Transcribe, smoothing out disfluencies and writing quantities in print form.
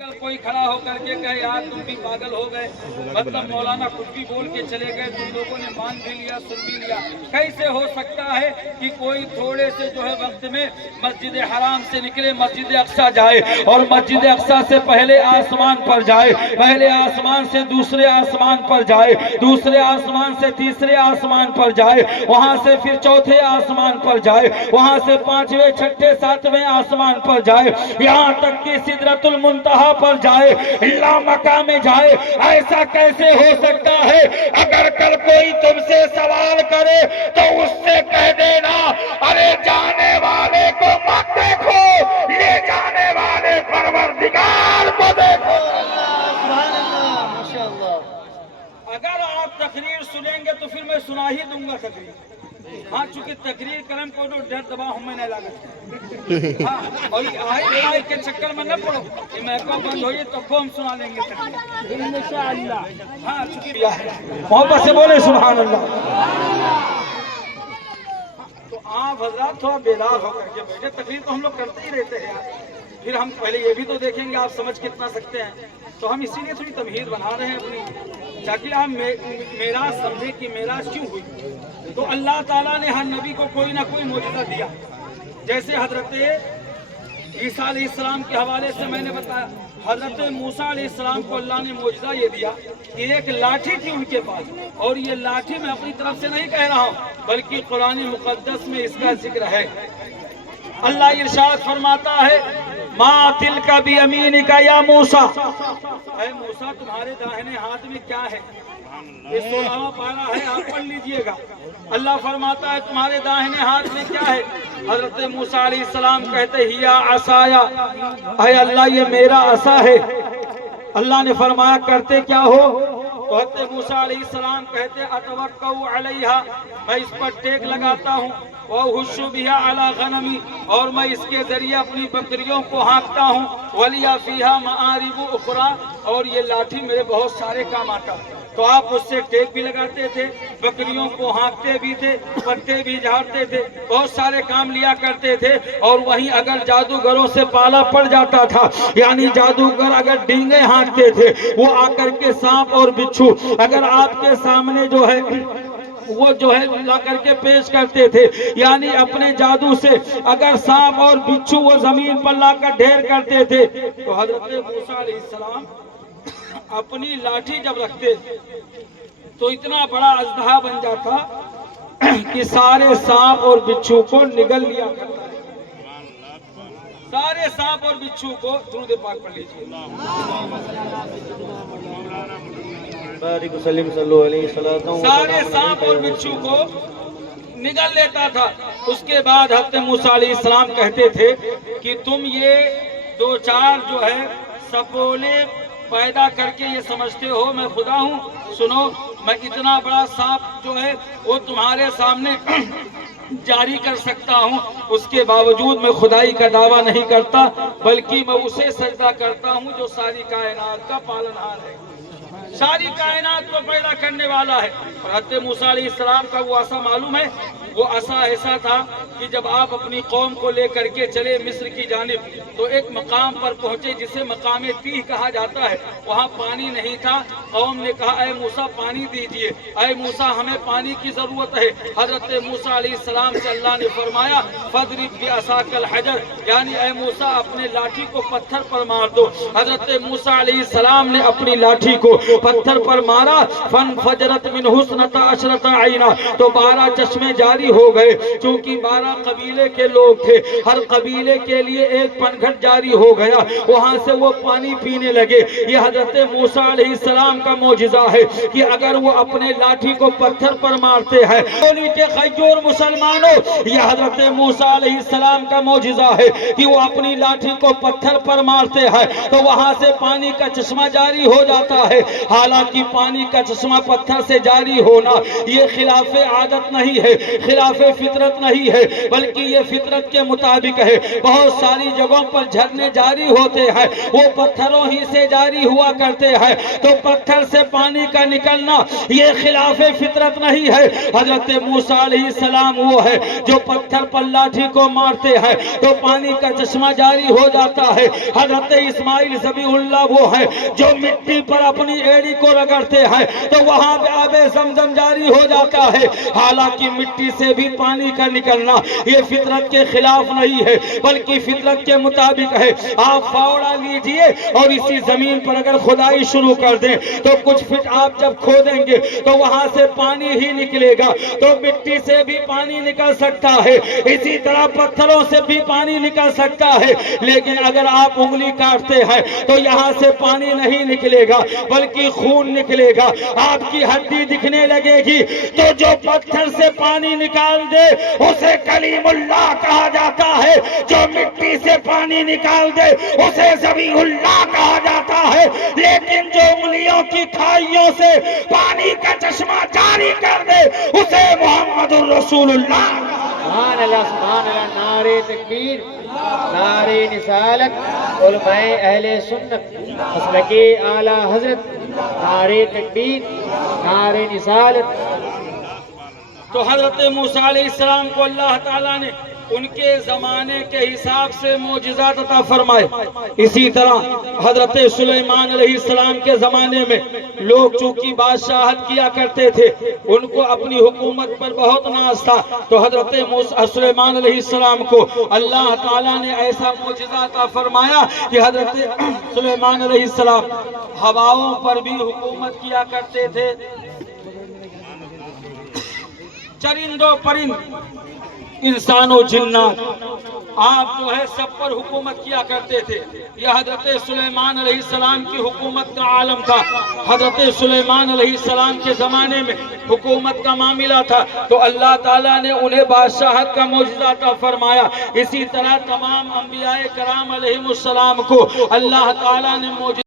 कोई खड़ा होकर के कहे यार तुम भी पागल हो गए, मतलब मौलाना कुछ भी बोल के चले गए, तुम लोगों ने मान भी लिया, सुन भी लिया। कैसे हो सकता है कि कोई थोड़े से जो है वक्त में मस्जिद हराम से निकले मस्जिद अक्सा जाए और मस्जिद अक्सा से पहले आसमान पर जाए, पहले आसमान से दूसरे आसमान पर जाए, दूसरे आसमान से तीसरे आसमान पर जाए, वहां से फिर चौथे आसमान पर जाए, वहां से पांचवें छठे सातवें आसमान पर जाए, यहाँ तक कि सिदरतुल मुंतहा पर जाए, अल्लाह मक्का में जाए। ऐसा कैसे हो सकता है? अगर कल कोई तुमसे सवाल करे तो उससे कह देना, अरे जाने वाले को मत देखो, ले जाने वाले परवरदिगार को देखो। अगर आप तकरीर सुनेंगे तो फिर मैं सुना ही दूंगा तकरीर। हाँ, चूंकि तकरीर करम को डर दबा हूँ मैं नहीं लगा। हाँ, और आई के चक्कर में न पड़ो, ये महकमा बंद होइए तब को हम सुना लेंगे तकरीर इंशाअल्लाह। हाँ, चूंकि मोहब्बत से बोले सुभान अल्लाह। तो आप हजरात थोड़ा बेदार होकर के बैठे, तकरीर तो हम लोग करते ही रहते हैं यार। फिर हम पहले ये भी तो देखेंगे आप समझ कितना सकते हैं, तो हम इसीलिए थोड़ी तमहीद बना रहे हैं अपनी, ताकि आप मेरा समझे कि मेरा क्यों हुई। तो अल्लाह ताला ने हर नबी को कोई ना कोई मौजज़ा दिया। जैसे हजरत ईसा अलैहिस्सलाम के हवाले से मैंने बताया, हजरत मूसा अलैहिस्सलाम को अल्लाह ने मौजज़ा ये दिया कि एक लाठी थी उनके पास, और ये लाठी मैं अपनी तरफ से नहीं कह रहा हूँ, बल्कि कुरान मुक़द्दस में इसका जिक्र है। अल्लाह इरशाद फरमाता है, मा तिलका बि यमीनिका या मूसा, ऐ मूसा तुम्हारे दाहिने हाथ में क्या है? ये 16वां पारा है, आप पढ़ लीजिएगा। अल्लाह फरमाता है तुम्हारे दाहिने हाथ में क्या है? हजरत मूसा अलैहिस्सलाम कहते हिया असाया, ऐ अल्लाह ये मेरा असा है। अल्लाह ने फरमाया करते क्या हो? तो हजरत मूसा अलैहिस्सलाम कहते अतवक्कउ अलैहा, मैं इस पर टेक लगाता हूँ, वहुश्शु बिहा अला गनमी, और मैं इसके जरिए अपनी बकरियों को हाँकता हूँ, वलिया फीहा मआरिबु उखरा, और ये लाठी मेरे बहुत सारे काम आता। तो आप उससे टेक भी लगाते थे, बकरियों को हाँकते भी थे, पत्ते भी झाड़ते थे, बहुत सारे काम लिया करते थे। और वहीं अगर जादूगरों से पाला पड़ जाता था, यानी जादूगर अगर डींगे हाँकते थे, वो आकर के सांप और बिच्छू अगर आपके सामने जो है वो जो है ला करके पेश करते थे, यानी अपने जादू से अगर सांप और बिच्छू वो जमीन पर लाकर ढेर करते थे, तो हजरत मूसा अलैहिस्सलाम अपनी लाठी जब रखते तो इतना बड़ा अजदहा बन जाता कि सारे सांप और बिच्छू को निगल लिया करता है। सारे सांप और बिच्छू को दुरूद पाक पढ़ लीजिए। सारे सांप और बिच्छू को निगल लेता था। उसके बाद हज़रत मूसा अलैहिस्सलाम कहते थे कि तुम ये दो चार जो है सपोले पैदा करके ये समझते हो मैं खुदा हूँ। सुनो, मैं इतना बड़ा सांप जो है वो तुम्हारे सामने जारी कर सकता हूँ, उसके बावजूद मैं खुदाई का दावा नहीं करता, बल्कि मैं उसे सजदा करता हूँ जो सारी कायनात का पालनहार है, सारी कायनात को पैदा करने वाला है। और हज़रत मूसा अलैहिस्सलाम का वो आसा मालूम है, वो आसा ऐसा था कि जब आप अपनी कौम को लेकर के चले मिस्र की जानिब, तो एक मकाम पर पहुंचे जिसे मकाम तीह कहा जाता है। वहाँ पानी नहीं था। कौम ने कहा ऐ मूसा पानी दीजिए, ऐ मूसा हमें पानी की जरूरत है। हजरत मूसा अलैहिस्सलाम से अल्लाह ने फरमाया फदरिब बिअसाकल हजर, यानी ऐ मूसा अपने लाठी को पत्थर पर मार दो। हजरत मूसा अलैहिस्सलाम ने अपनी लाठी को पत्थर पर मारा, फन फजरत मिन हुस्नता अशरता आईना, तो 12 चश्मे जारी हो गए। क्योंकि 12 कबीले के लोग थे, हर कबीले के लिए एक पनघट जारी हो गया, वहां से वो पानी पीने लगे। ये हजरत मूसा अलैहिस्सलाम का मौजिज़ा है कि अगर वो अपने लाठी को पत्थर पर मारते हैं, के खजूर मुसलमानों, ये हजरत मूसा अलैहिस्सलाम का मौजिज़ा है कि वो अपनी लाठी को पत्थर पर मारते हैं तो वहां से पानी का चश्मा जारी हो जाता है। हालांकि पानी का चश्मा पत्थर से जारी होना ये खिलाफ आदत नहीं है, خلاف فطرت نہیں ہے بلکہ یہ فطرت کے مطابق ہے۔ بہت ساری جگہوں پر جھرنے جاری ہوتے ہیں، وہ پتھروں ہی سے جاری ہوا کرتے ہیں، تو پتھر سے پانی کا نکلنا یہ خلاف فطرت نہیں ہے۔ حضرت موسیٰ علیہ السلام وہ ہے جو پتھر پر لاٹھی کو مارتے ہیں تو پانی کا چشمہ جاری ہو جاتا ہے۔ حضرت اسماعیل ذبیح اللہ وہ ہے جو مٹی پر اپنی ایڑی کو رگڑتے ہیں تو وہاں پہ آب زمزم جاری ہو جاتا ہے۔ حالانکہ مٹی سے بھی پانی کا نکلنا یہ فطرت کے خلاف نہیں ہے بلکہ فطرت کے مطابق ہے۔ آپ فاوڑا لیجئے اور اسی زمین پر اگر کھدائی شروع کر دیں تو کچھ فٹ آپ جب کھودیں گے تو وہاں سے پانی ہی نکلے گا، تو مٹی سے بھی پانی نکل سکتا ہے، اسی طرح پتھروں سے بھی پانی نکل سکتا ہے۔ لیکن اگر آپ انگلی کاٹتے ہیں تو یہاں سے پانی نہیں نکلے گا بلکہ خون نکلے گا، آپ کی ہڈی دکھنے لگے گی۔ تو جو پتھر سے پانی نکال دے اسے کلیم اللہ کہا جاتا ہے، جو مٹی سے پانی نکال دے اسے ذبیح اللہ کہا جاتا ہے۔ لیکن جو انگلیوں کی کھائیوں سے پانی کا چشمہ جاری کر دے اسے محمد الرسول اللہ۔ سبحان اللہ، سبحان اللہ، نعرہ تکبیر، نعرہ رسالت، علماء اہل سنت مسلک اعلی حضرت، نعرہ تکبیر، نعرہ رسالت۔ تو حضرت موسیٰ علیہ السلام کو اللہ تعالیٰ نے ان کے زمانے کے حساب سے معجزات عطا فرمائے۔ اسی طرح حضرت سلیمان علیہ السلام کے زمانے میں لوگ چونکہ بادشاہت کیا کرتے تھے، ان کو اپنی حکومت پر بہت ناز تھا، تو حضرت سلیمان علیہ السلام کو اللہ تعالیٰ نے ایسا معجزہ عطا فرمایا کہ حضرت سلیمان علیہ السلام ہواؤں پر بھی حکومت کیا کرتے تھے، چرند و پرند، انسان و جنات، آپ جو ہے سب پر حکومت کیا کرتے تھے۔ یہ حضرت سلیمان علیہ السلام کی حکومت کا عالم تھا۔ حضرت سلیمان علیہ السلام کے زمانے میں حکومت کا معاملہ تھا تو اللہ تعالیٰ نے انہیں بادشاہت کا معجزہ عطا فرمایا۔ اسی طرح تمام انبیاء کرام علیہ السلام کو اللہ تعالیٰ نے معجزہ